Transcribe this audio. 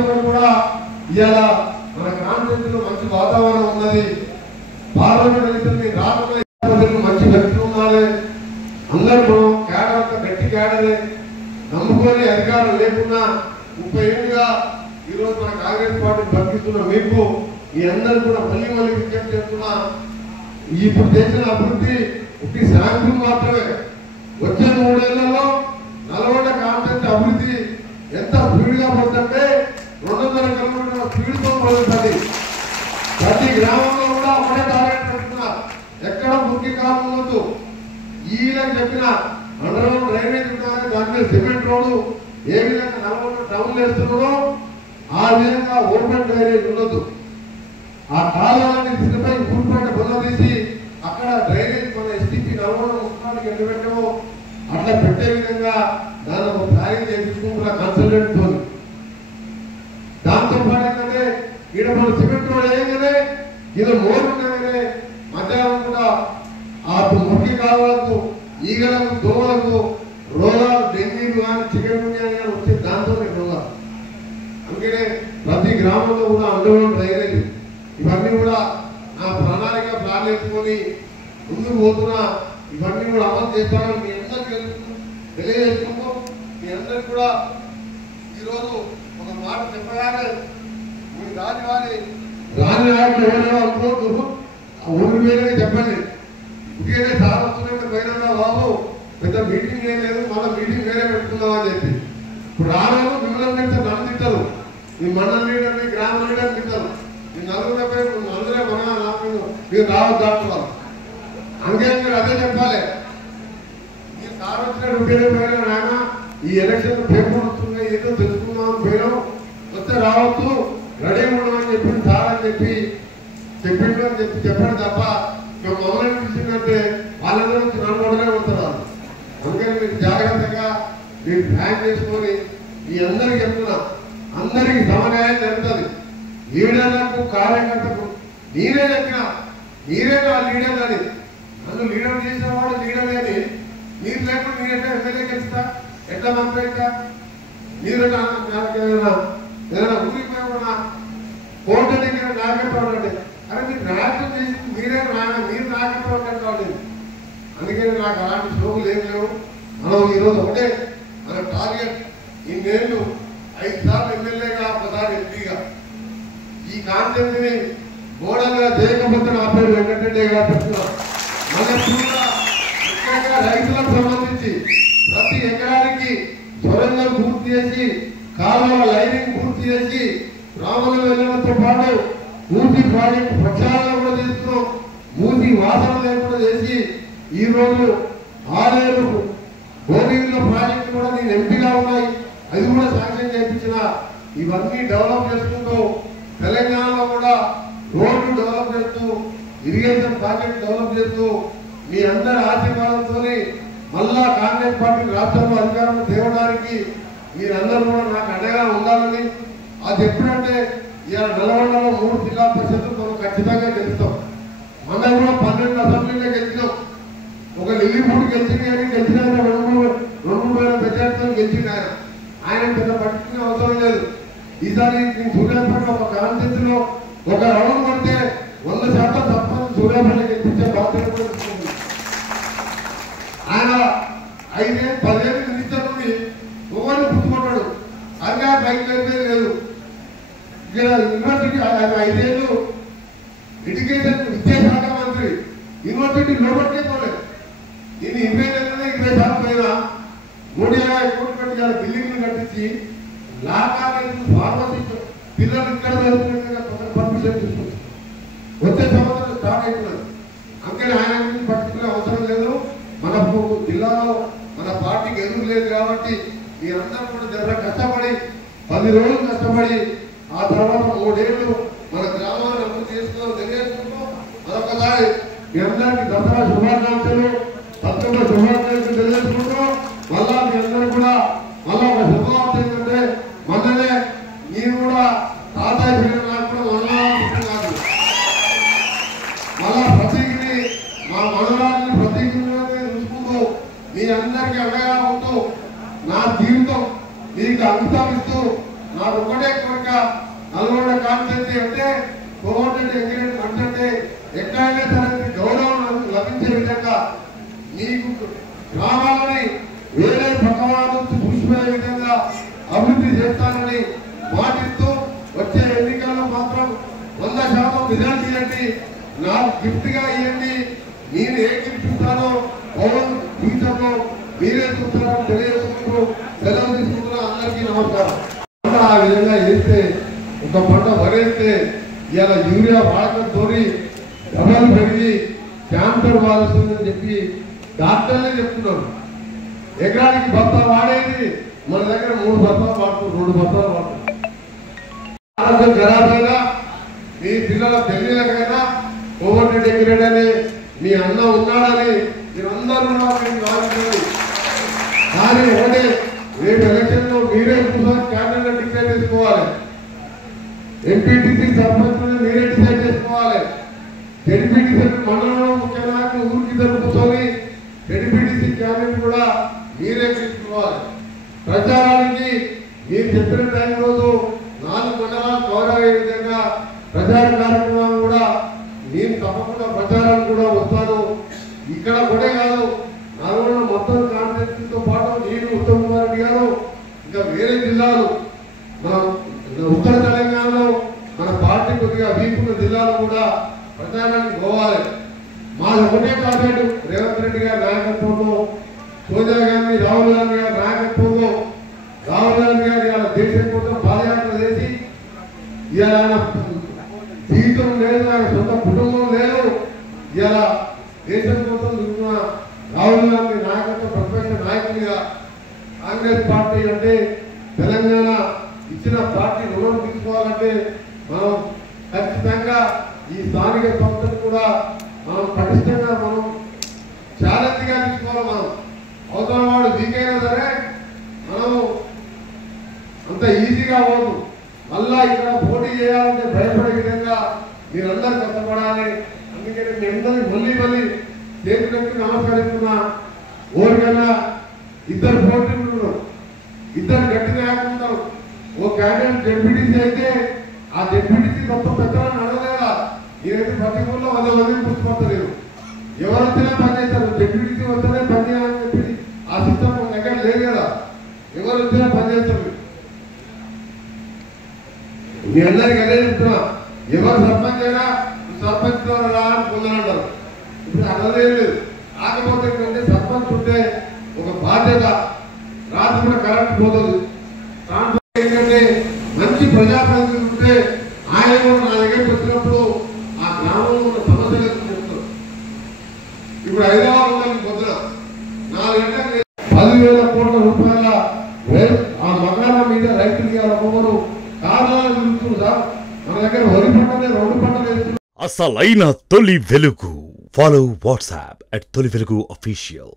ఒక్కరు కూడా ఇవాళ మన కాన్స్టిట్యూన్సీలో మంచి వాతావరణం ఉన్నది. పార్లమెంట్ ఎన్నికల్ని రానున్న మంచి వ్యక్తులు ఉన్నారు. అందరూ కేడర్ అంతా గట్టి కేడరే. నమ్ముకొని అధికారం లేకున్నా 30 ఏళ్ళుగా ఈరోజు మన కాంగ్రెస్ పార్టీ బతికిస్తున్న మీకు ఈ అందరూ కూడా మళ్ళీ విజ్ఞప్తి చేస్తున్నా, ఇప్పుడు చేసిన అభివృద్ధి ఒకటి శాంపుల్ మాత్రమే. వచ్చే 3 ఏళ్లలో నల్గొండ కాన్స్టిట్యూన్సీ అభివృద్ధి ఎంత స్పీడ్గా పోతుంటే 200 కిలోమీటర్ల స్పీడ్తో పోతుంది. ప్రతి గ్రామంలో కూడా ఒకటే టార్గెట్ పెట్టుకున్నారు. ఎక్కడ ముఖ్య కాలం ఉండదు. ఈయన చెప్పిన అండర్గ్రౌండ్ డ్రైనేజ్ ఉండాలి, దాని మీద సిమెంట్ రోడ్డు ఏ విధంగా నల్గొండ టౌన్ వేస్తున్నాడో ఆ విధంగా ఓపెన్ డ్రైనేజ్ ఉండదు. ఆ కాలువలన్నీ తీసుకుపోయి ఊరిపేట బొల్ల తీసి అక్కడ డ్రైనేజ్ మన ఎస్టీపీ నల్గొండ ముఖ్యమంత్రికి ఎంత పెట్టామో అట్లా పెట్టే విధంగా దాని ఒక ప్లానింగ్ చేయించుకుంటున్న కన్సల్టెంట్ తో. దాంతో పాటు ఏంటంటే ఇక్కడ మన సిమెంట్ రోడ్ వేయగానే ఇది మోరు ఉండగానే మధ్యాహ్నం కూడా ఆ ముఖ్య కాలువలకు ఈగలకు దోమలకు రోగాలు డెంగీలు కానీ చికెన్ గున్యా కానీ వచ్చే దాంతోనే రోగాలు. అందుకనే ప్రతి గ్రామంలో కూడా అండర్గ్రౌండ్ డ్రైనేజ్ ఇవన్నీ కూడా నా ప్రణాళిక ప్లాన్ వేసుకొని ముందుకు పోతున్నా. ఇవన్నీ కూడా అమలు చేస్తానని మీ అందరికీ తెలియజేసుకుంటూ మీ అందరికి కూడా ఈరోజు ఒక మాట చెప్పగానే మీ రాని నాయకులు ఎవరైనా అనుకోవద్దు. ఊరి మీదనే చెప్పండి. ఇంకేనే సార్ వస్తున్నట్టు పోయినా బాబు పెద్ద మీటింగ్ ఏం లేదు, మన మీటింగ్ వేరే పెట్టుకుందామని చెప్పి ఇప్పుడు రాలేదు. మిమ్మల్ని పెడితే నన్ను తింటారు. మీ మండల లీడర్ మీ గ్రామ లీడర్ తింటారు. మీ నలుగురే మన నాకు మీరు రావద్దు అంటున్నారు. అందుకే మీరు అదే చెప్పాలి. మీరు సార్ వచ్చినట్టు ఉంటేనే పోయినా నాయన ఈ ఎలక్షన్ పేపర్ వస్తున్నాయి ఏదో తెలుసుకుందామని పోయినాం, వస్తే రావద్దు రెడీ ఉండమని చెప్పింది సార్ అని చెప్పిండు అని చెప్పండి తప్ప మేము మమ్మల్ని చూసిందంటే వాళ్ళందరూ నడవడమే ఉంటారు. అందుకని మీరు జాగ్రత్తగా మీరు ప్లాన్ చేసుకొని మీ అందరికి చెప్తున్నా, అందరికి సమన్వయం జరుగుతుంది. లీడర్లకు కార్యకర్తకు మీరే చెప్పిన మీరే నా లీడర్ అని. నన్ను లీడర్ చేసిన వాడు లీడర్ అని మీరు లేకుండా మీరు ఎట్లా ఎమ్మెల్యే గెలుస్తా, ఎట్లా మంత్రి అవుతా? మీరు ఏదైనా ఊరిపోయినా కోర్టు దగ్గర నాయకత్వం అంటే అరే మీరు నాయకత్వం చేసి మీరే మీరు నాయకత్వం అంటే. అందుకని నాకు అలాంటి షోకులు ఏం లేవు. మనం ఈరోజు ఒకటే మన టార్గెట్ ఇన్నేళ్ళు 5 సార్లు ఎమ్మెల్యేగా 1 సారి ఎంపీగా ఈ కాన్సెప్ట్ని మోడల్గా చేయకపోతే నా పేరు వెంకటరెడ్డి గారు చెప్తున్నాం. ముఖ్యంగా రైతులకు సంబంధించి ప్రతి ఎకరానికి సొరంగం పూర్తి చేసి కాలువ లైనింగ్ పూర్తి చేసి రాములు వెళ్ళడంతో పాటు మూసి ప్రాజెక్టు ప్రక్షాళన కూడా చేస్తున్నాం. మూసి వాసన లేకుండా చేసి ఈ రోజు 6 ఏళ్ళు గోవింద ప్రాజెక్టు కూడా నేను ఎంపీగా ఉన్నాయి, అది కూడా శాంక్షన్ చేయించిన. ఇవన్నీ డెవలప్ చేసుకుంటూ తెలంగాణలో కూడా రోడ్లు డెవలప్ చేస్తూ ఇరిగేషన్ ప్రాజెక్ట్ డెవలప్ చేస్తూ మీ అందరి ఆశీర్వాదంతో మళ్ళా కాంగ్రెస్ పార్టీ రాష్ట్రంలో అధికారం తేవడానికి మీరందరూ కూడా నాకు అండగా ఉండాలని. అది ఎప్పుడంటే ఇవాళ నల్గొండలో 3 జిల్లా పరిషత్తులు మనం ఖచ్చితంగా గెలుస్తాం. మనం కూడా 12 అసెంబ్లీలో గెలిచినాం. ఒక లిల్లీపూడి గెలిచింది కానీ గెలిచిన 2-3 మెజార్టీతో గెలిచింది ఆయన పెద్ద పట్టించుకునే అవసరం లేదు. ఈసారి సూర్యాపేట ఒక కాన్స్టిట్యూన్సీలో ఒక రౌండ్ పడితే 100% తప్పని సూర్యాపేట గెలిపించే బాధ్యత కూడా తీసుకుంది. ఆయన 5-10 ఏళ్ళు మినిస్టర్ నుండి ఒకరిని పుట్టుకుంటాడు. అదే బయట లేదు. ఇక్కడ యూనివర్సిటీ ఆయన 5 ఏళ్ళు ఎడ్యుకేషన్ విద్యాశాఖ మంత్రి యూనివర్సిటీ లోపలికే పోలేదు. నేను 20 ఏళ్ళనే 20 సార్లు పోయినా 350 కోట్లు పెట్టి బిల్డింగ్లు కట్టించి లా కాలేజ్ ఫార్మసీ పిల్లలు ఇక్కడ చదువుకునే పర్మిషన్ తీసుకుంటారు. వచ్చే సంవత్సరం స్టార్ట్ అవుతున్నారు. అందుకని ఆయన గురించి పట్టుకునే అవసరం లేదు. మన జిల్లాలో మన పార్టీకి ఎదురు లేదు కాబట్టి మీరందరూ కూడా దగ్గర కష్టపడి 10 రోజులు కష్టపడి ఆ తర్వాత 3 ఏళ్ళు మన గ్రామాలను అభివృద్ధి చేసుకోవాలని తెలియజేసుకుంటూ మరొకసారి మీ అందరికీ దసరా శుభాకాంక్షలు, సత్యంగా శుభాకాంక్షలు తెలియజేసుకుంటూ మళ్ళా మీ అందరూ కూడా మళ్ళా ఒక శుభవార్త ఏంటంటే మొన్ననే మీరు కూడా తాతాయి పిల్లలు నాకు కూడా కాదు మళ్ళా ప్రతీకిని మా మనరాన్ని ప్రతీకని చూసుకుంటూ మీ అందరికీ అండగా ఉంటూ నా జీవితం మీకు అంకితం ఇస్తూ నాకు ఒకటే కోరిక, నల్గొండ కాన్స్టిట్యూన్సీ అంటే కోమటిరెడ్డి వెంకటరెడ్డి అంటే ఎక్కడైనా సరే గౌరవం లభించే విధంగా నీకు గ్రామాలని వేరే పక్కవాళ్ళ నుంచి పుష్పే విధంగా అభివృద్ధి చేస్తానని మాటిస్తూ వచ్చే ఎన్నికల్లో మాత్రం 100% మెజార్టీ ఇవ్వండి, నాకు గిఫ్ట్ గా ఇవ్వండి. నేను ఏ గిఫ్ట్ ఇస్తానో పవన్ ఫ్యూచర్లో మీరే చూస్తున్నారని తెలియజేసుకుంటూ సెలవు తీసుకుంటున్నా. అందరికీ నమస్కారం. ఆ విధంగా వేస్తే ఒక పంట వరేస్తే ఇలా యూరియా వాడకంతో డబ్బులు పెరిగి క్యాన్సర్ వాడుతుందని చెప్పి డాక్టర్లే చెప్తున్నారు. ఎకరానికి బత్తా వాడేది మన దగ్గర 3 బత్తాలు వాడుతుంది, 2 బత్తాలు వాడుతుంది. ఆరోగ్యం ఖరాబ్ అయినా మీ పిల్లల పెళ్లిళ్ళకైనా కోమటిరెడ్డి వెంకటరెడ్డి అని మీ అన్న ఉన్నాడని మీరందరూ వాడుతున్నారు. కానీ ఒకటే, రేపు ఎలక్షన్ లో మీరే కూర్చొని క్యాబినెట్ డిక్లేర్ చేసుకోవాలి. ఎంపీటీసీ సర్పంచ్ మీరే డిసైడ్ చేసుకోవాలి. జడ్పీటీసీ మండలంలో ముఖ్య నాయకులు ఊరికి కూర్చొని జడ్పీటీసీ క్యాబినెట్ కూడా మీరే తీసుకోవాలి. ప్రచారానికి మీరు చెప్పిన టైం రోజు 4 మండలాలు కవర్ అయ్యే విధంగా ప్రచార కార్యక్రమాలు కూడా నేను తప్పకుండా ప్రచారాలు కూడా వస్తాను. ఇక్కడ కూడా కాదు, నల్గొండ మొత్తం కాన్స్టిట్యూన్సీతో పాటు నేను ఉత్తమ్ కుమార్ రెడ్డి గారు ఇంకా వేరే జిల్లాలు మన ఉత్తర తెలంగాణలో మన పార్టీ కొద్దిగా వీపున్న జిల్లాలు కూడా ప్రచారానికి పోవాలి. మాది ఒకటే టార్గెట్, రేవంత్ రెడ్డి గారి నాయకత్వంలో, సోనియా గాంధీ, రాహుల్ గాంధీ గారి నాయకత్వంలో, రాహుల్ గాంధీ గారి ఇలా దేశం కోసం పాదయాత్ర చేసి ఇలా ఆయన జీవితం లేదు, ఆయన సొంత కుటుంబం లేదు, ఇలా దేశం కోసం చూస్తున్న రాహుల్ గాంధీ నాయకత్వం ప్రతిపక్ష నాయకుడిగా కాంగ్రెస్ పార్టీ అంటే తెలంగాణ ఇచ్చిన పార్టీ రుణం తీసుకోవాలంటే మనం ఖచ్చితంగా ఈ స్థానిక సంస్థను కూడా మనం పటిష్టంగా మనం ఛాలెంజ్ గా తీసుకోవాలి. మనం అవతల వాడు వీకైనా సరే మనం అంత ఈజీగా పోదు. మళ్ళా ఇక్కడ పోటీ చేయాలంటే భయపడే విధంగా మీరందరూ కష్టపడాలి. అందుకని మీ అందరికీ మళ్ళీ చేతులకి నమస్కరిస్తున్నా. ఓరికన్నా 2 పోటీలు ఉన్నారు, 2 గట్టి నాయకులు ఉంటారు. ఓ క్యాండిడేట్ జడ్పీటీసీ అయితే ఆ జడ్పీటీసీ తప్ప పెద్దవాళ్ళని అడగలేదా? నేనైతే ప్రతి ఊళ్ళో 100 మందిని గుర్తుపడతలేదు. ఎవరు వచ్చినా పని చేస్తారు, జడ్పీటీసీ వస్తేనే పని చేయాలని చెప్పి ఆ సిస్టమ్ దగ్గర లేదు కదా. ఎవరు వచ్చినా పని చేస్తారు. మీ అందరికి అదే చెప్తున్నా, ఎవరు సర్పంచ్ అయినా సర్పంచ్ ద్వారా రా అని పొందాలంటారు. ఇప్పుడు అన్నదేం లేదు. కాకపోతే ఏంటంటే సర్పంచ్ ఉంటే ఒక బాధ్యత, రాత్రి కూడా కరెంట్ పోతుంది. ఏంటంటే మంచి ప్రజాప్రతినిధులు ఉంటే ఆయన కూడా నా దగ్గరికి వచ్చినప్పుడు ఆ గ్రామంలో ఉన్న సమస్యలు చెప్తారు. ఇప్పుడు హైదరాబాద్ పొద్దున 4 గంటలకు 10,000 కోట్ల రూపాయల ఆ మకాల మీద రైతులకి ఒక్కొక్కరు కారణాలు చూస్తున్నారు. మన దగ్గర వరి పంటనే 2 పంటలు వేస్తున్నారు. అసలైన తొలి వెలుగు. ఫాలో వాట్సాప్ @తొలి వెలుగు official.